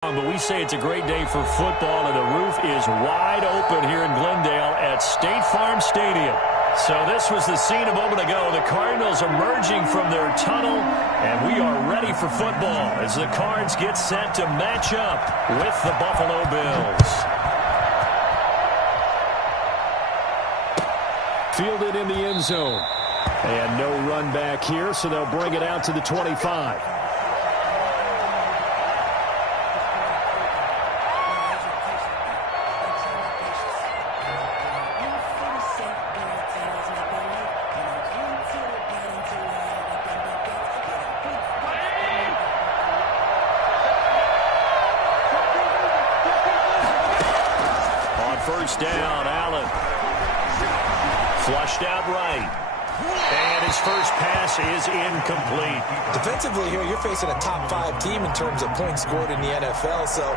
But we say it's a great day for football, and the roof is wide open here in Glendale at State Farm Stadium. So this was the scene a moment ago. The Cardinals emerging from their tunnel, and we are ready for football as the Cards get set to match up with the Buffalo Bills. Fielded in the end zone. And no run back here, so they'll bring it out to the 25. First down, Allen. Flushed out right. And his first pass is incomplete. Defensively here, you're facing a top-5 team in terms of points scored in the NFL. So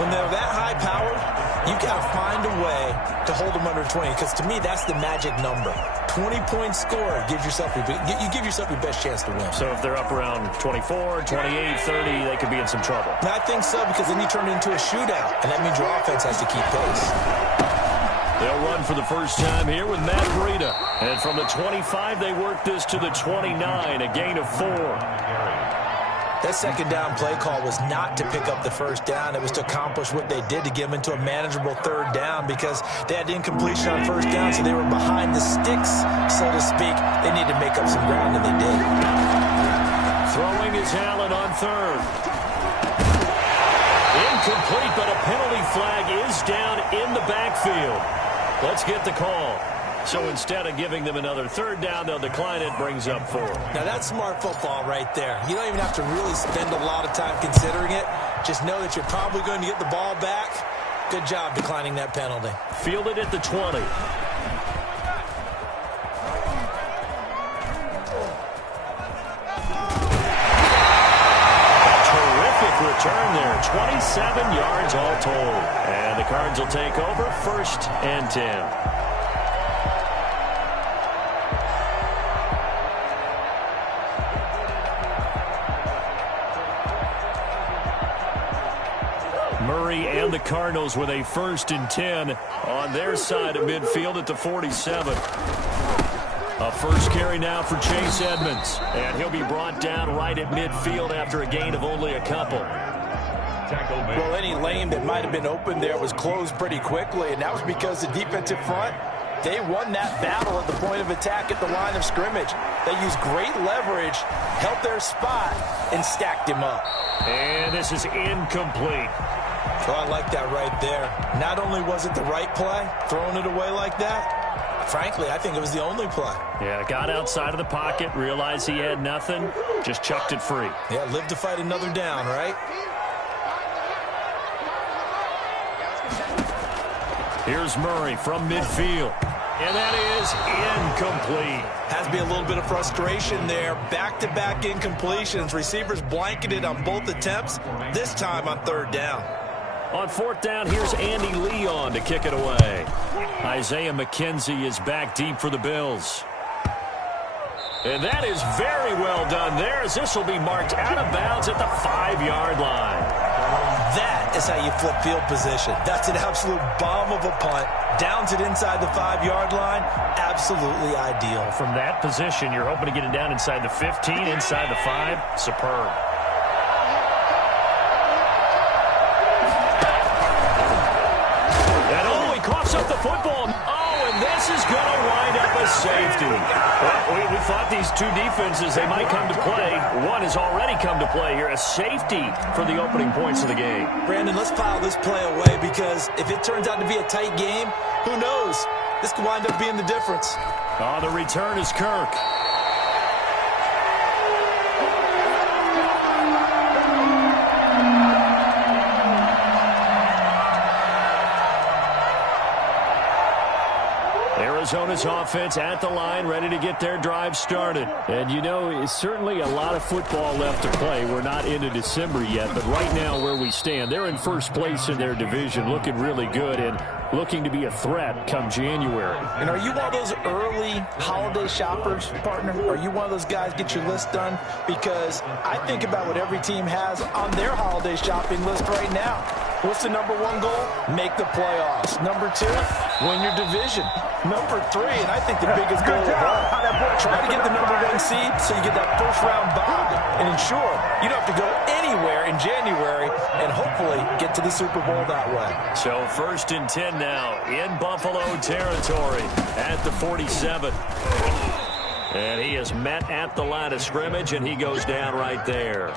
when they're that high-powered, you've got to find a way to hold them under 20. Because to me, that's the magic number. 20 points scored gives yourself you give yourself your best chance to win. So if they're up around 24, 28, 30, they could be in some trouble. I think so, because then you turn it into a shootout, and that means your offense has to keep pace. They'll run for the first time here with Matt Breida. And from the 25, they work this to the 29, a gain of 4. That second down play call was not to pick up the first down. It was to accomplish what they did, to get them into a manageable third down, because they had incompletion on first down, so they were behind the sticks, so to speak. They needed to make up some ground, and they did. Throwing is Allen on third. Incomplete, but a penalty flag is down in the backfield. Let's get the call. So instead of giving them another third down, they'll decline it, brings up 4. Now that's smart football right there. You don't even have to really spend a lot of time considering it. Just know that you're probably going to get the ball back. Good job declining that penalty. Fielded at the 20. Return there, 27 yards all told. And the Cards will take over, 1st and 10. Murray and the Cardinals with a 1st and 10 on their side of midfield at the 47. A first carry now for Chase Edmonds. And he'll be brought down right at midfield after a gain of only a couple. Well, any lane that might have been open there was closed pretty quickly, and that was because the defensive front, they won that battle at the point of attack at the line of scrimmage. They used great leverage, held their spot, and stacked him up. And this is incomplete. Oh, I like that right there. Not only was it the right play, throwing it away like that, frankly, I think it was the only play. Yeah, got outside of the pocket, realized he had nothing, just chucked it free. Yeah, live to fight another down, right? Here's Murray from midfield. And that is incomplete. Has to be a little bit of frustration there. Back-to-back incompletions. Receivers blanketed on both attempts, this time on 3rd down. On 4th down, here's Andy Leon to kick it away. Isaiah McKenzie is back deep for the Bills. And that is very well done there, as this will be marked out of bounds at the 5-yard line. That is how you flip field position. That's an absolute bomb of a punt. Downs it inside the 5-yard line. Absolutely ideal. From that position, you're hoping to get it down inside the 15, inside the 5. Superb. Coughs up the football. Oh, and this is going to wind up a safety. Well, we thought these two defenses, they might come to play. One has already come to play here. A safety for the opening points of the game. Brandon, let's file this play away, because if it turns out to be a tight game, who knows? This could wind up being the difference. Oh, the return is Kirk. Arizona's offense at the line, ready to get their drive started. And, you know, it's certainly a lot of football left to play. We're not into December yet, but right now where we stand, they're in first place in their division, looking really good. And looking to be a threat come January. And are you one of those early holiday shoppers, partner? Are you one of those guys get your list done? Because I think about what every team has on their holiday shopping list right now. What's the number one goal? Make the playoffs. Number two, win your division. Number three, and I think the biggest goal of all, try to get the number one seed so you get that first round bye and ensure you don't have to go anywhere in January and hopefully get to the Super Bowl that way. So 1st and 10 now in Buffalo territory at the 47. And he is met at the line of scrimmage, and he goes down right there.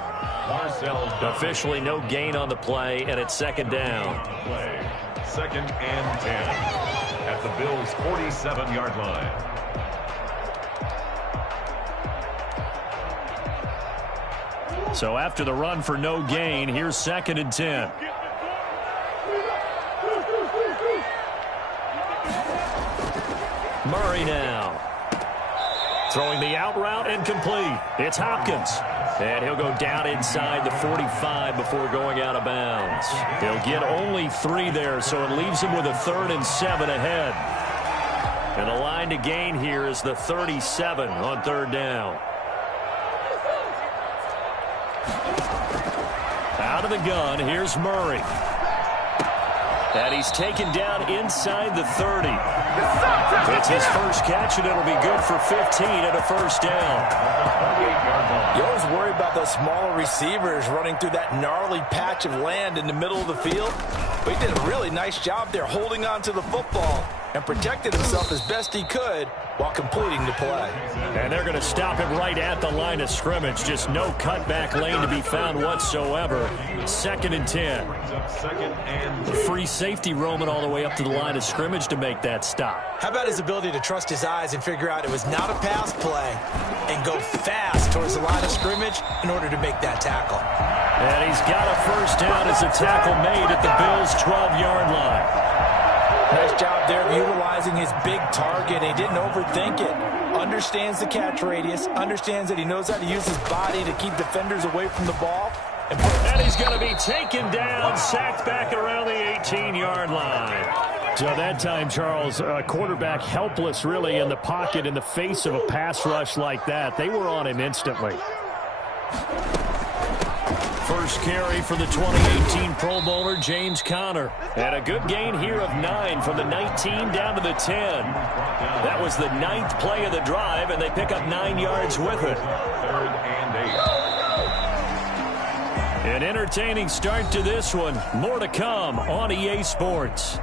Officially no gain on the play, and it's 2nd down. 2nd and 10 at the Bills' 47-yard line. So after the run for no gain, here's 2nd and 10. Murray now. Throwing the out route and complete. It's Hopkins. And he'll go down inside the 45 before going out of bounds. He'll get only 3 there, so it leaves him with a 3rd and 7 ahead. And the line to gain here is the 37 on 3rd down. Out of the gun, here's Murray. And he's taken down inside the 30. It's his first catch, and it'll be good for 15 and a 1st down. You always worry about those smaller receivers running through that gnarly patch of land in the middle of the field. But he did a really nice job there holding on to the football and protected himself as best he could while completing the play. And they're going to stop him right at the line of scrimmage. Just no cutback lane to be found whatsoever. 2nd and 10. The free safety roaming all the way up to the line of scrimmage to make that stop. How about his ability to trust his eyes and figure out it was not a pass play and go fast towards the line of scrimmage in order to make that tackle. And he's got a 1st down as a tackle made at the Bills' 12-yard line. Nice job there of utilizing his big target. He didn't overthink it. Understands the catch radius. Understands that he knows how to use his body to keep defenders away from the ball. And he's going to be taken down, sacked back around the 18-yard line. So that time, Charles, quarterback helpless really in the pocket in the face of a pass rush like that. They were on him instantly. First carry for the 2018 Pro Bowler, James Conner. And a good gain here of 9 from the 19 down to the 10. That was the 9th play of the drive, and they pick up 9 yards with it. 3rd and 8. An entertaining start to this one. More to come on EA Sports.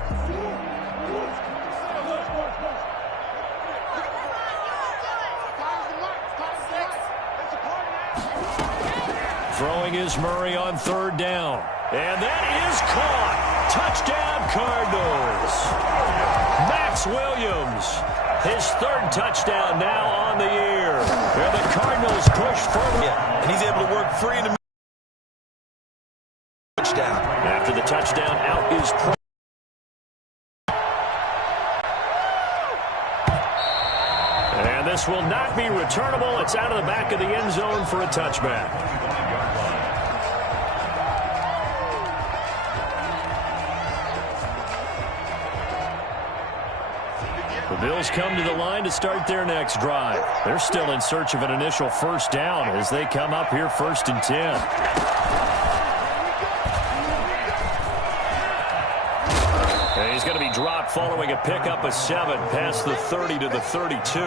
Throwing is Murray on 3rd down. And that is caught. Touchdown, Cardinals. Max Williams, his 3rd touchdown now on the year. And the Cardinals push forward. Yeah, and he's able to work free in the touchdown. After the touchdown, out is Pro. And this will not be returnable. It's out of the back of the end zone for a touchback. The Bills come to the line to start their next drive. They're still in search of an initial 1st down as they come up here 1st and 10. And he's going to be dropped following a pickup of 7 past the 30 to the 32.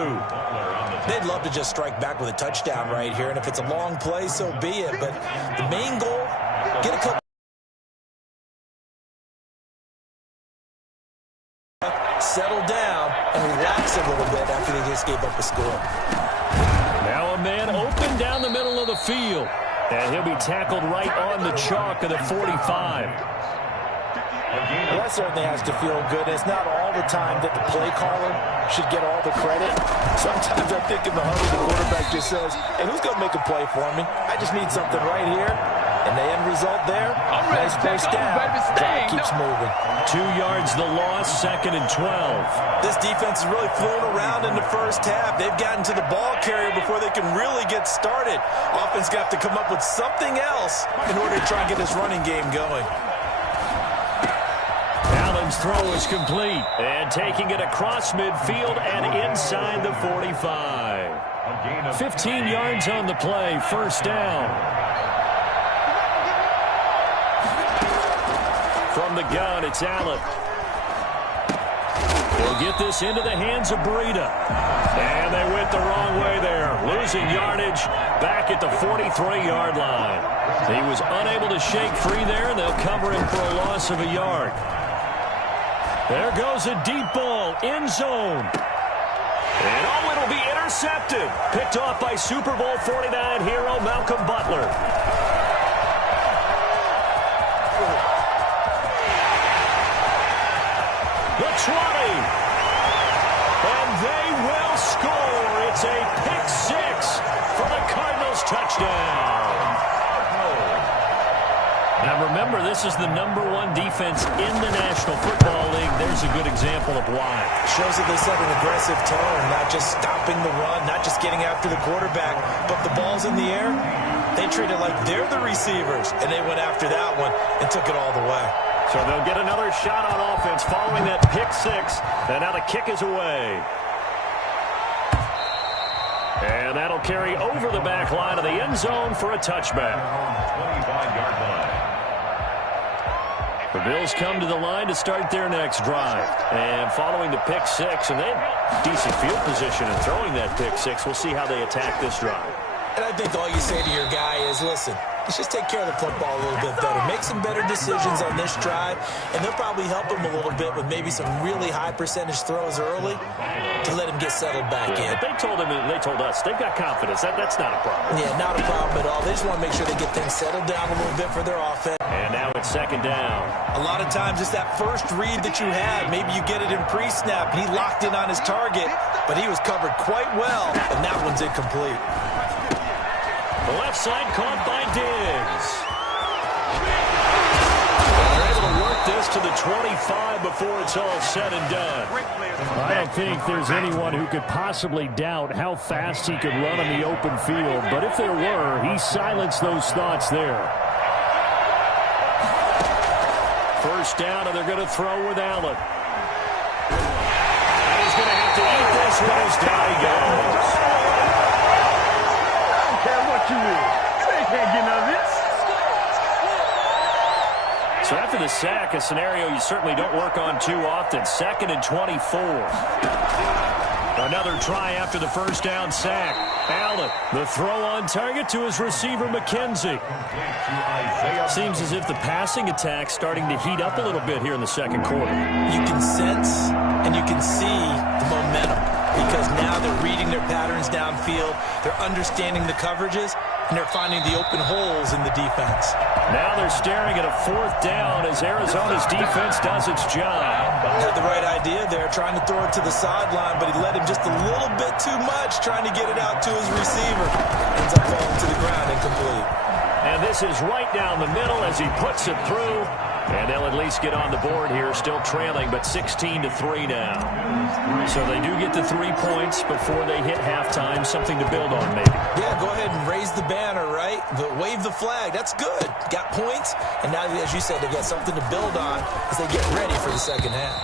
They'd love to just strike back with a touchdown right here, and if it's a long play, so be it. But the main goal, get a couple. Settle down and relax a little bit after they just gave up a score. Now a man open down the middle of the field. And he'll be tackled right on the chalk of the 45. Well, that certainly has to feel good. It's not all the time that the play caller should get all the credit. Sometimes I think in the huddle, the quarterback just says, hey, who's going to make a play for me? I just need something right here. And the end result there, nice first down. Drive keeps moving. 2 yards the loss, 2nd and 12. This defense is really flown around in the first half. They've gotten to the ball carrier before they can really get started. Offense got to come up with something else in order to try and get this running game going. Now the Allen's throw is complete. And taking it across midfield and inside the 45. 15 yards on the play, first down. From the gun, it's Allen. They'll get this into the hands of Breida. And they went the wrong way there. Losing yardage back at the 43-yard line. He was unable to shake free there, and they'll cover him for a loss of a yard. There goes a deep ball, end zone. And oh, it'll be intercepted. Picked off by Super Bowl 49 hero Malcolm Butler. The 20. And they will score. It's a pick six for the Cardinals touchdown. Now remember, this is the #1 defense in the National Football League. There's a good example of why. Shows that they set an aggressive tone, not just stopping the run, not just getting after the quarterback, but the ball's in the air. They treat it like they're the receivers, and they went after that one and took it all the way. So they'll get another shot on offense following that pick six, and now the kick is away. And that'll carry over the back line of the end zone for a touchback. 25-yard line. The Bills come to the line to start their next drive. And following the pick six, and they have decent field position in throwing that pick six. We'll see how they attack this drive. And I think all you say to your guy is, listen, let's just take care of the football a little bit better. Make some better decisions on this drive, and they'll probably help him a little bit with maybe some really high percentage throws early to let him get settled back in. But they told him, and they told us, they've got confidence. That's not a problem. Yeah, not a problem at all. They just want to make sure they get things settled down a little bit for their offense. And now it's second down. A lot of times it's that first read that you have. Maybe you get it in pre-snap, and he locked in on his target, but he was covered quite well, and that one's incomplete. The left side caught by Diggs. They're able to work this to the 25 before it's all said and done. I don't think there's anyone who could possibly doubt how fast he could run on the open field. But if there were, he silenced those thoughts there. First down, and they're going to throw with Allen. And he's going to have to eat this one as down he goes. You ain't can't get none of this. So after the sack, a scenario you certainly don't work on too often. 2nd and 24. Another try after the first down sack. Allen, the throw on target to his receiver, McKenzie. Seems as if the passing attack's starting to heat up a little bit here in the second quarter. You can sense and you can see the momentum, because now they're reading their patterns downfield, they're understanding the coverages, and they're finding the open holes in the defense. Now they're staring at a 4th down as Arizona's defense does its job. Had the right idea there, trying to throw it to the sideline, but he let him just a little bit too much, trying to get it out to his receiver. Ends up falling to the ground incomplete. And this is right down the middle as he puts it through. And they'll at least get on the board here, still trailing, but 16-3 now. So they do get the 3 points before they hit halftime, something to build on maybe. Yeah, go ahead and raise the banner, right? Wave the flag. That's good. Got points, and now, as you said, they've got something to build on as they get ready for the second half.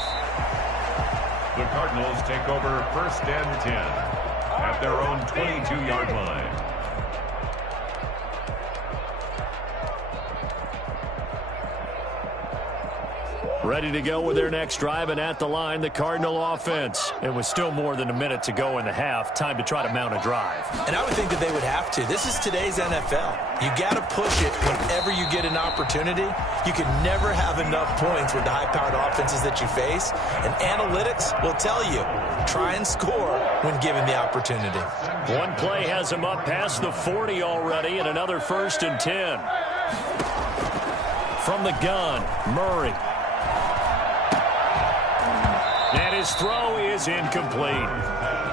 The Cardinals take over 1st and 10 at their own 22-yard line. Ready to go with their next drive, and at the line, the Cardinal offense. And with still more than a minute to go in the half, time to try to mount a drive. And I would think that they would have to. This is today's NFL. You got to push it whenever you get an opportunity. You can never have enough points with the high-powered offenses that you face. And analytics will tell you, try and score when given the opportunity. One play has him up past the 40 already, and another 1st and 10. From the gun, Murray. And his throw is incomplete.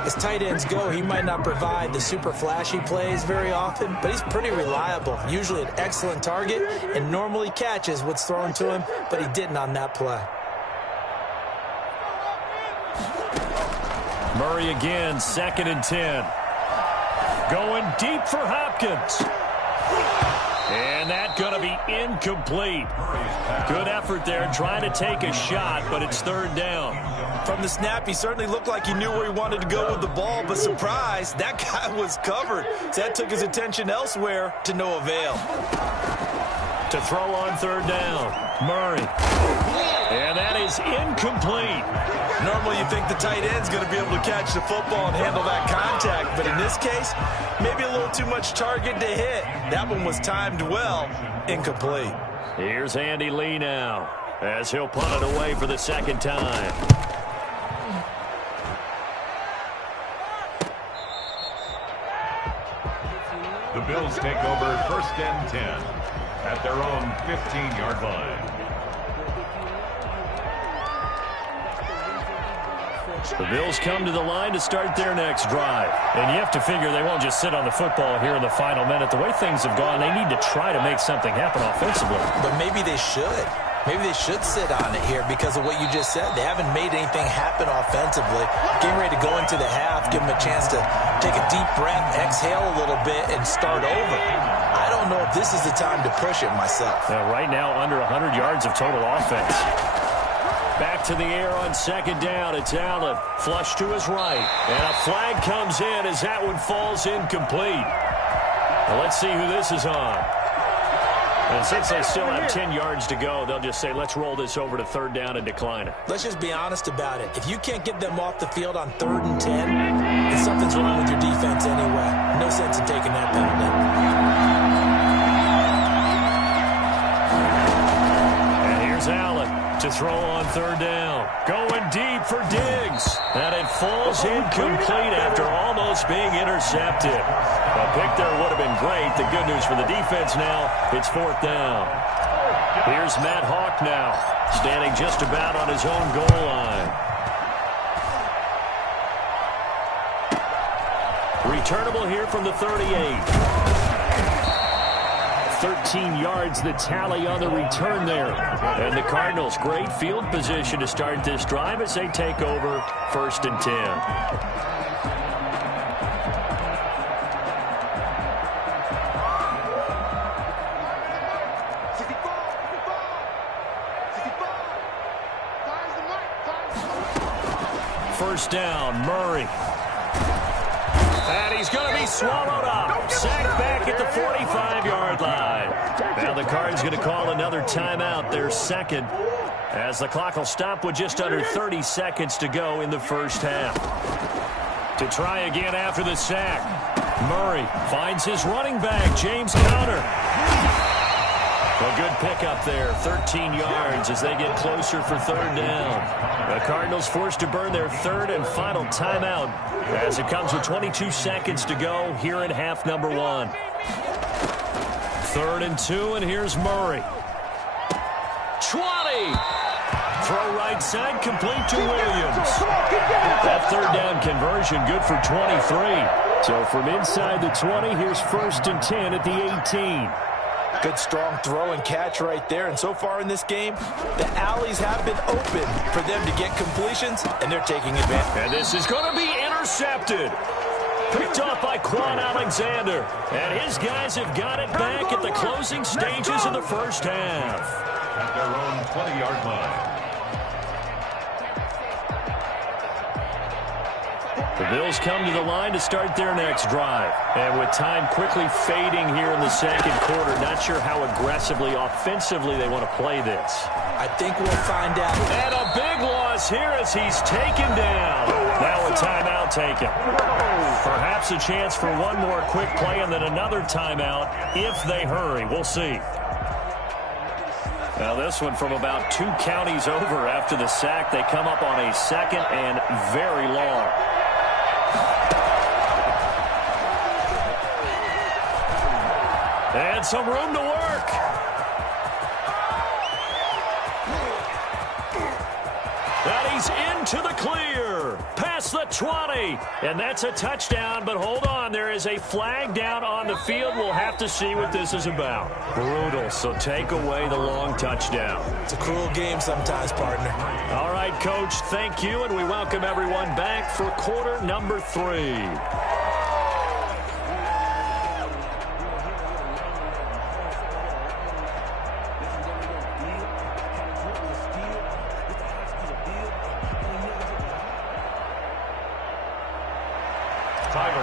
As tight ends go, he might not provide the super flashy plays very often, but he's pretty reliable. Usually an excellent target and normally catches what's thrown to him, but he didn't on that play. Murray again, 2nd and 10. Going deep for Hopkins. And that's going to be incomplete. Good effort there trying to take a shot, but it's third down. From the snap, he certainly looked like he knew where he wanted to go with the ball, but surprise, that guy was covered. So that took his attention elsewhere to no avail. To throw on third down, Murray. And that is incomplete. Normally you think the tight end's going to be able to catch the football and handle that contact, but in this case, maybe a little too much target to hit. That one was timed well, incomplete. Here's Andy Lee now, as he'll punt it away for the second time. The Bills take over first and 10 at their own 15-yard line. The Bills come to the line to start their next drive. And you have to figure they won't just sit on the football here in the final minute. The way things have gone, they need to try to make something happen offensively. But maybe they should. Maybe they should sit on it here because of what you just said. They haven't made anything happen offensively. Getting ready to go into the half, give them a chance to take a deep breath, exhale a little bit, and start over. I don't know if this is the time to push it myself. Now, right now, under 100 yards of total offense. Back to the air on second down. It's Allen. Flush to his right. And a flag comes in as that one falls incomplete. Now let's see who this is on. And since they still have 10 yards to go, they'll just say, let's roll this over to third down and decline it. Let's just be honest about it. If you can't get them off the field on 3rd and 10, then something's wrong with your defense anyway. No sense in taking that penalty. And here's Allen to throw on third down. Going deep for Diggs. And it falls incomplete after almost being intercepted. A pick there would have been great. The good news for the defense now, it's 4th down. Here's Matt Hawk now, standing just about on his own goal line. Returnable here from the 38. 13 yards the tally on the return there. And the Cardinals, great field position to start this drive as they take over 1st and 10. First down, Murray. And he's going to be swallowed up. Sacked back at the 45-yard line. Now the Cards going to call another timeout, their second, as the clock will stop with just under 30 seconds to go in the first half. To try again after the sack, Murray finds his running back, James Conner. A good pickup there, 13 yards as they get closer for third down. The Cardinals forced to burn their third and final timeout as it comes with 22 seconds to go here in half number 1. 3rd and 2, and here's Murray. 20! Throw right side, complete to Williams. That third down conversion good for 23. So from inside the 20, here's 1st and 10 at the 18. Good strong throw and catch right there. And so far in this game, the alleys have been open for them to get completions, and they're taking advantage. And this is going to be intercepted. Picked off by Quan Alexander. And his guys have got it back at the closing stages of the first half. At their own 20-yard line. The Bills come to the line to start their next drive. And with time quickly fading here in the second quarter, not sure how aggressively, offensively they want to play this. I think we'll find out. And a big loss here as he's taken down. Now a timeout taken. Perhaps a chance for one more quick play and then another timeout if they hurry. We'll see. Now this one from about 2 counties over after the sack. They come up on a second and very long. And some room to work. And he's into the clear. Past the 20. And that's a touchdown, but hold on. There is a flag down on the field. We'll have to see what this is about. Brutal, so take away the long touchdown. It's a cruel game sometimes, partner. All right, Coach, thank you, and we welcome everyone back for quarter number 3.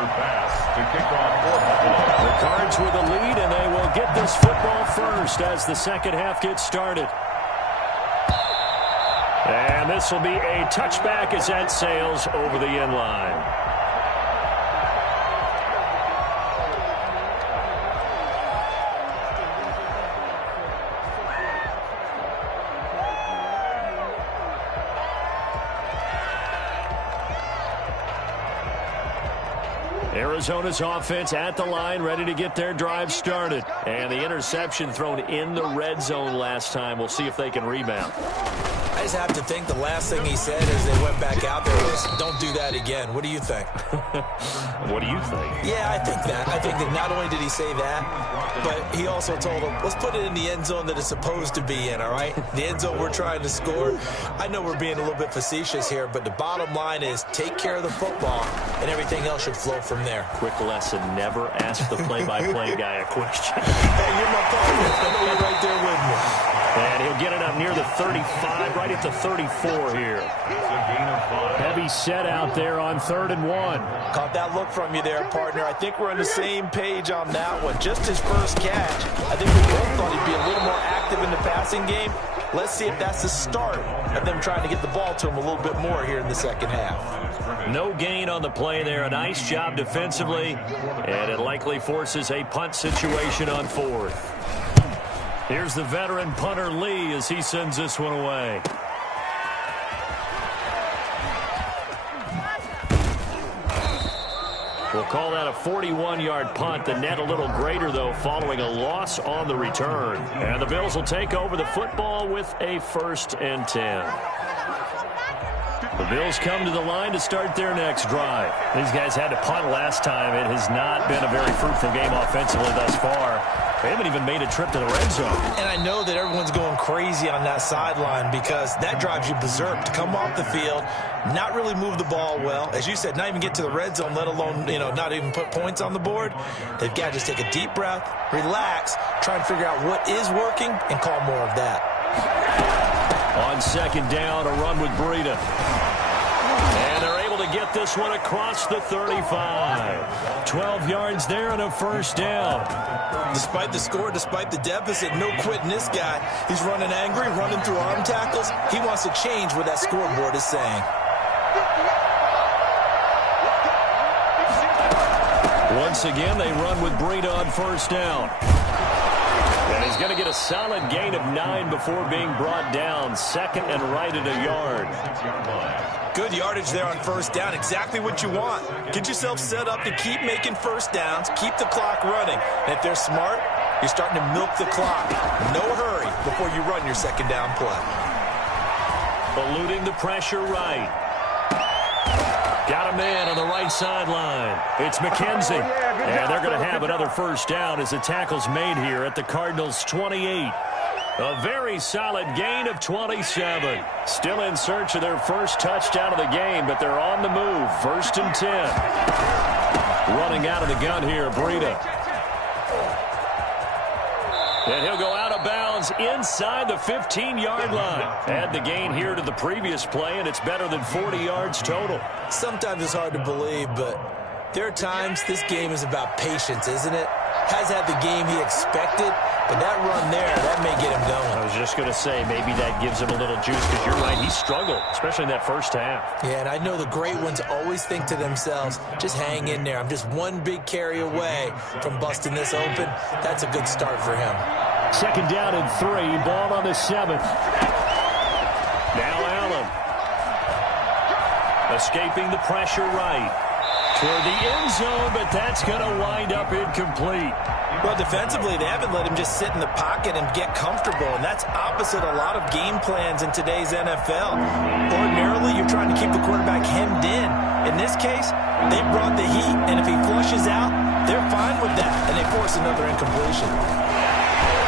pass to kick off for Buffalo. The Cards with a lead, and they will get this football first as the second half gets started. And this will be a touchback as that sails over the end line. Arizona's offense at the line, ready to get their drive started. And the interception thrown in the red zone last time. We'll see if they can rebound. I just have to think the last thing he said as they went back out there was, don't do that again. What do you think? What do you think? Yeah, I think that. I think that not only did he say that, but he also told them, let's put it in the end zone that it's supposed to be in, all right? The end zone we're trying to score. I know we're being a little bit facetious here, but the bottom line is take care of the football, and everything else should flow from there. Quick lesson, never ask the play-by-play guy a question. Hey, you're my partner. I know you're right there with me. And he'll get it up near the 35, right at the 34 here. Heavy set out there on 3rd and 1. Caught that look from you there, partner. I think we're on the same page on that one. Just his first catch. I think we both thought he'd be a little more active in the passing game. Let's see if that's the start of them trying to get the ball to him a little bit more here in the second half. No gain on the play there. A nice job defensively. And it likely forces a punt situation on 4th. Here's the veteran punter Lee as he sends this one away. We'll call that a 41-yard punt. The net a little greater, though, following a loss on the return. And the Bills will take over the football with a 1st and 10. The Bills come to the line to start their next drive. These guys had to punt last time. It has not been a very fruitful game offensively thus far. They haven't even made a trip to the red zone. And I know that everyone's going crazy on that sideline because that drives you berserk to come off the field, not really move the ball well. As you said, not even get to the red zone, let alone, not even put points on the board. They've got to just take a deep breath, relax, try and figure out what is working, and call more of that. On 2nd down, a run with Breida. And they're able to get this one across the 35. 12 yards there and a 1st down. Despite the score, despite the deficit, no quitting this guy. He's running angry, running through arm tackles. He wants to change what that scoreboard is saying. Once again, they run with Breida on 1st down. And he's going to get a solid gain of 9 before being brought down. 2nd and right at a yard. Good yardage there on 1st down. Exactly what you want. Get yourself set up to keep making 1st downs, keep the clock running. And if they're smart, you're starting to milk the clock. No hurry before you run your 2nd down play. Eluding the pressure right. Got a man on the right sideline. It's McKenzie. And they're going to have another 1st down as the tackle's made here at the Cardinals' 28. A very solid gain of 27. Still in search of their first touchdown of the game, but they're on the move. 1st and 10. Running out of the gun here, Breida. And he'll go out of bounds inside the 15-yard line. Add the gain here to the previous play, and it's better than 40 yards total. Sometimes it's hard to believe, but there are times this game is about patience, isn't it? Has had the game he expected, but that run there, that may get him going. I was just going to say, maybe that gives him a little juice, because you're right, he struggled, especially in that 1st half. Yeah, and I know the great ones always think to themselves, just hang in there. I'm just one big carry away from busting this open. That's a good start for him. 2nd down and 3, ball on the 7th. Now Allen. Escaping the pressure right. Toward the end zone, but that's going to wind up incomplete. Well, defensively, they haven't let him just sit in the pocket and get comfortable, and that's opposite a lot of game plans in today's NFL. Ordinarily, you're trying to keep the quarterback hemmed in. In this case, they brought the heat, and if he flushes out, they're fine with that, and they force another incompletion.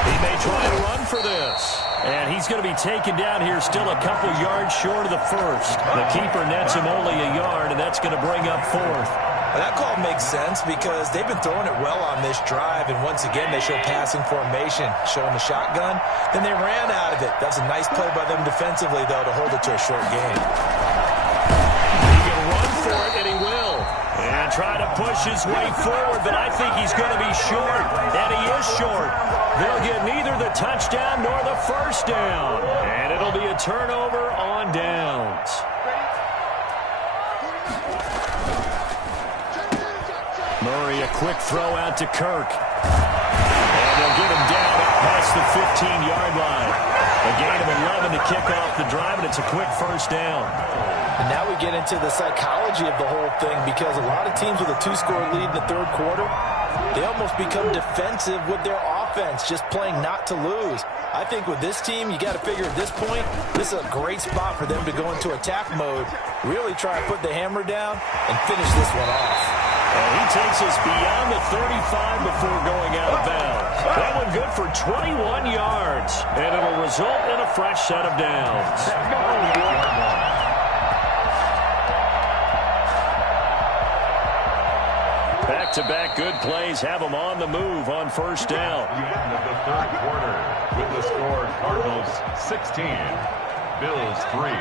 He may try to run for this. And he's going to be taken down here still a couple yards short of the 1st. The keeper nets him only a yard, and that's going to bring up 4th. Well, that call makes sense because they've been throwing it well on this drive, and once again they show passing formation, showing the shotgun. Then they ran out of it. That's a nice play by them defensively, though, to hold it to a short gain. He can run for it, and he will. And trying to push his way forward, but I think he's going to be short. And he is short. They'll get neither the touchdown nor the first down. And it'll be a turnover on downs. Murray, a quick throw out to Kirk. And they'll get him down up past the 15-yard line. A gain of 11 to kick off the drive, and it's a quick first down. And now we get into the psychology of the whole thing, because a lot of teams with a 2-score lead in the third quarter, they almost become defensive with their offense, just playing not to lose. I think with this team, you got to figure at this point, this is a great spot for them to go into attack mode, really try to put the hammer down and finish this one off. And he takes us beyond the 35 before going out of bounds. That one good for 21 yards, and it'll result in a fresh set of downs. Back-to-back good plays have them on the move on first down. The end of the third quarter with the score Cardinals 16, Bills 3.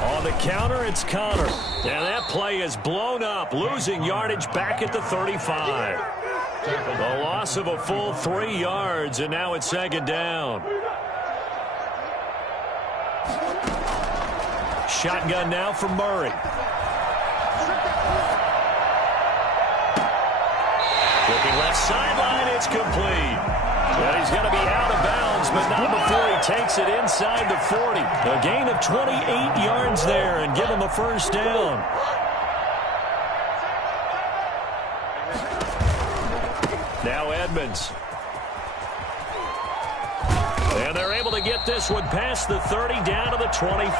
On the counter, it's Connor. And that play is blown up, losing yardage back at the 35. A loss of a full 3 yards, and now it's second down. Shotgun now for Murray. Looking left sideline, it's complete. And he's going to be out of bounds, but not before he takes it inside the 40. A gain of 28 yards there and give him a first down. Now Edmonds. And they're able to get this one past the 30 down to the 25.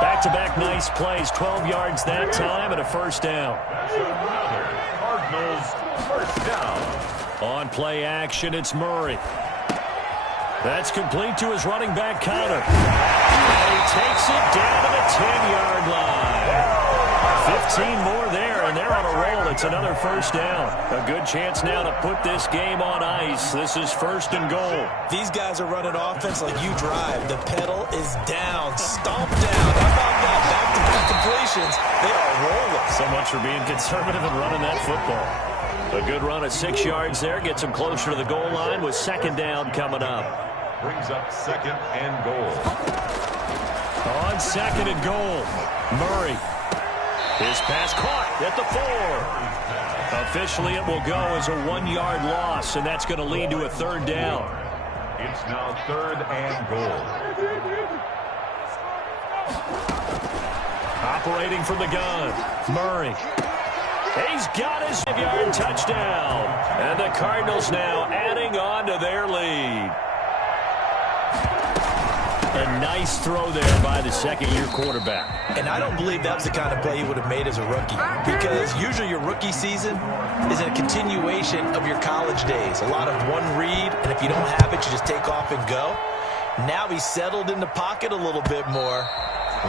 Back-to-back nice plays, 12 yards that time and a first down. That's another Cardinals first down. On play action, it's Murray. That's complete to his running back, Connor. And he takes it down to the 10-yard line. 15 more there, and they're on a roll. It's another first down. A good chance now to put this game on ice. This is first and goal. These guys are running offense like you drive. The pedal is down, stomped down. How about that? Back-to-back completions. They are rolling. So much for being conservative and running that football. A good run at 6 yards there. Gets him closer to the goal line with second down coming up. Brings up second and goal. On second and goal, Murray. His pass caught at the 4. Officially, it will go as a 1-yard loss, and that's going to lead to a third down. It's now third and goal. Operating from the gun, Murray. He's got his 5-yard touchdown. And the Cardinals now adding on to their lead. A nice throw there by the second-year quarterback. And I don't believe that was the kind of play he would have made as a rookie, because usually your rookie season is a continuation of your college days. A lot of one read, and if you don't have it, you just take off and go. Now he's settled in the pocket a little bit more,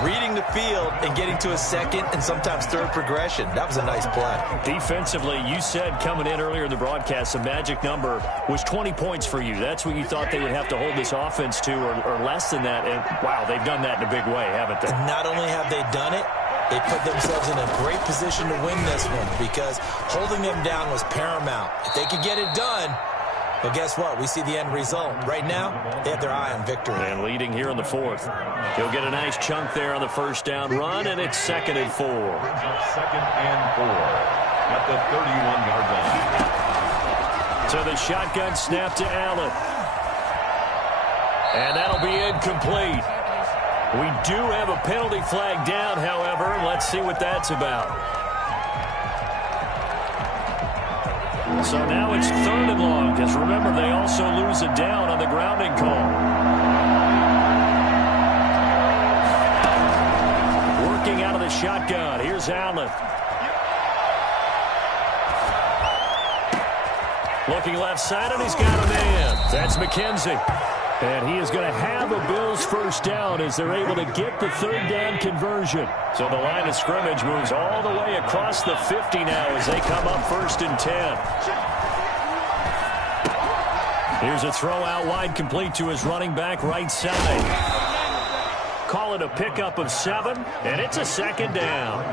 reading the field and getting to a second and sometimes third progression. That was a nice play. Defensively, you said coming in earlier in the broadcast, the magic number was 20 points for you. That's what you thought they would have to hold this offense to, or less than that. And, wow, they've done that in a big way, haven't they? And not only have they done it, they put themselves in a great position to win this one, because holding them down was paramount. If they could get it done, well, guess what? We see the end result. Right now, they have their eye on victory. And leading here in the 4th. He'll get a nice chunk there on the first down run, and it's second and 4. Second and 4 at the 31-yard line. So the shotgun snap to Allen. And that'll be incomplete. We do have a penalty flag down, however. Let's see what that's about. So now it's third and long, because remember, they also lose a down on the grounding call. Working out of the shotgun. Here's Allen. Looking left side, and he's got a man. That's McKenzie. And he is going to have a Bills first down as they're able to get the third down conversion. So the line of scrimmage moves all the way across the 50 now as they come up first and 10. Here's a throw out wide, complete to his running back right side. call it a pickup of 7, and it's a second down.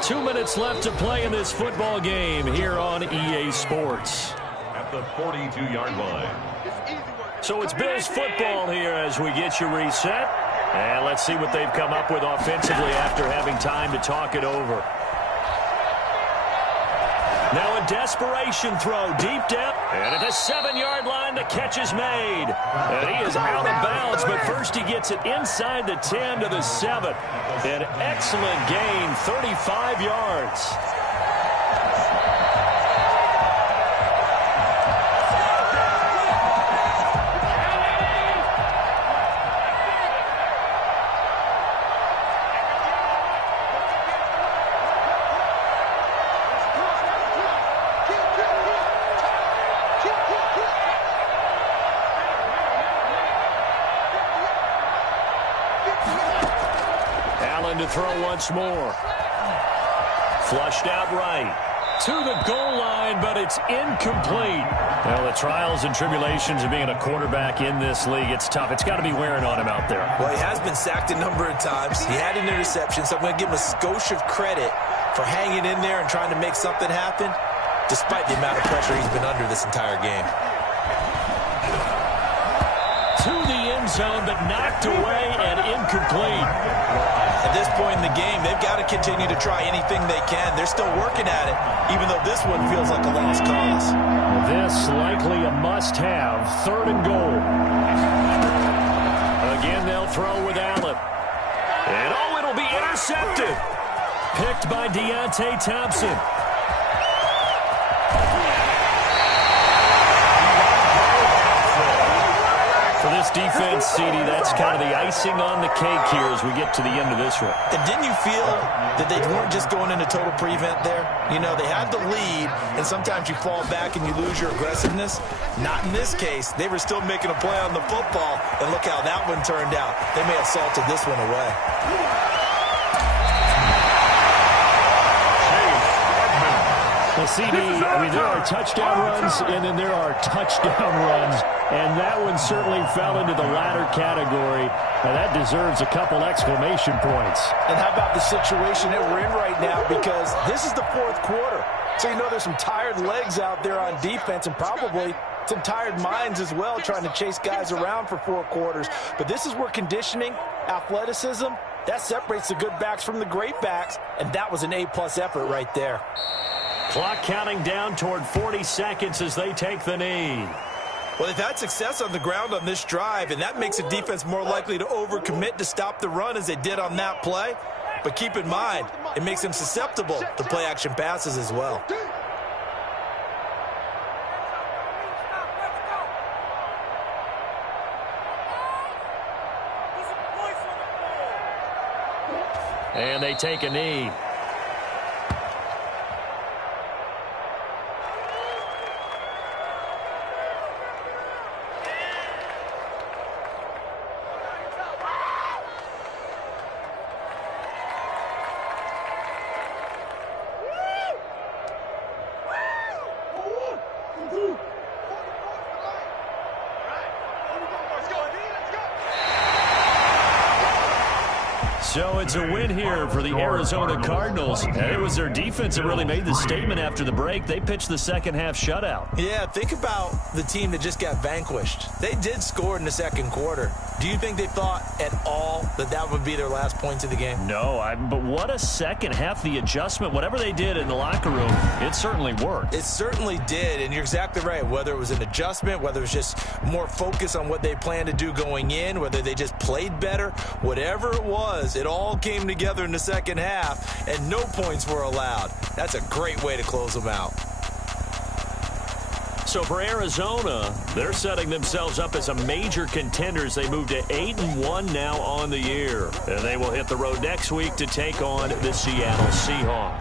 2 minutes left to play in this football game here on EA Sports. At the 42-yard line. So it's Bills football here as we get you reset. And let's see what they've come up with offensively after having time to talk it over. Now a desperation throw deep down. And at the 7-yard line, the catch is made. And he is out of bounds, but first he gets it inside the 10 to the 7. An excellent gain, 35 yards. To throw once more. Flushed out right. To the goal line, but it's incomplete. Well, the trials and tribulations of being a quarterback in this league, it's tough. It's got to be wearing on him out there. Well, he has been sacked a number of times. He had an interception, so I'm going to give him a skosh of credit for hanging in there and trying to make something happen, despite the amount of pressure he's been under this entire game. To the end zone, but knocked away and incomplete. At this point in the game, they've got to continue to try anything they can. They're still working at it, even though this one feels like a lost cause. This likely a must-have. 3rd and goal. Again, they'll throw with Allen. And it'll be intercepted. Picked by Deontay Thompson. For this defense, CD, that's kind of the icing on the cake here as we get to the end of this one. And didn't you feel that they weren't just going into total prevent there? You know, they had the lead, and sometimes you fall back and you lose your aggressiveness. Not in this case. They were still making a play on the football, and look how that one turned out. They may have salted this one away. Well, CD, I mean, there are touchdown runs, and then there are touchdown runs, and that one certainly fell into the latter category, and that deserves a couple exclamation points. And how about the situation that we're in right now, because this is the 4th quarter, so you know there's some tired legs out there on defense and probably some tired minds as well trying to chase guys around for 4 quarters. But this is where conditioning, athleticism, that separates the good backs from the great backs, and that was an A-plus effort right there. Clock counting down toward 40 seconds as they take the knee. Well, they've had success on the ground on this drive, and that makes a defense more likely to overcommit to stop the run as they did on that play. But keep in mind, it makes them susceptible to play-action passes as well. And they take a knee. So it's a win here for the Arizona Cardinals. And it was their defense that really made the statement after the break. They pitched the second-half shutout. Yeah, think about the team that just got vanquished. They did score in the second quarter. Do you think they thought at all that that would be their last points of the game? No, but what a second half. The adjustment, whatever they did in the locker room, it certainly worked. It certainly did, and you're exactly right. Whether it was an adjustment, whether it was just more focus on what they planned to do going in, whether they just played better, whatever it was, it all came together in the second half, and no points were allowed. That's a great way to close them out. So for Arizona, they're setting themselves up as a major contenders. They move to 8-1 now on the year. And they will hit the road next week to take on the Seattle Seahawks.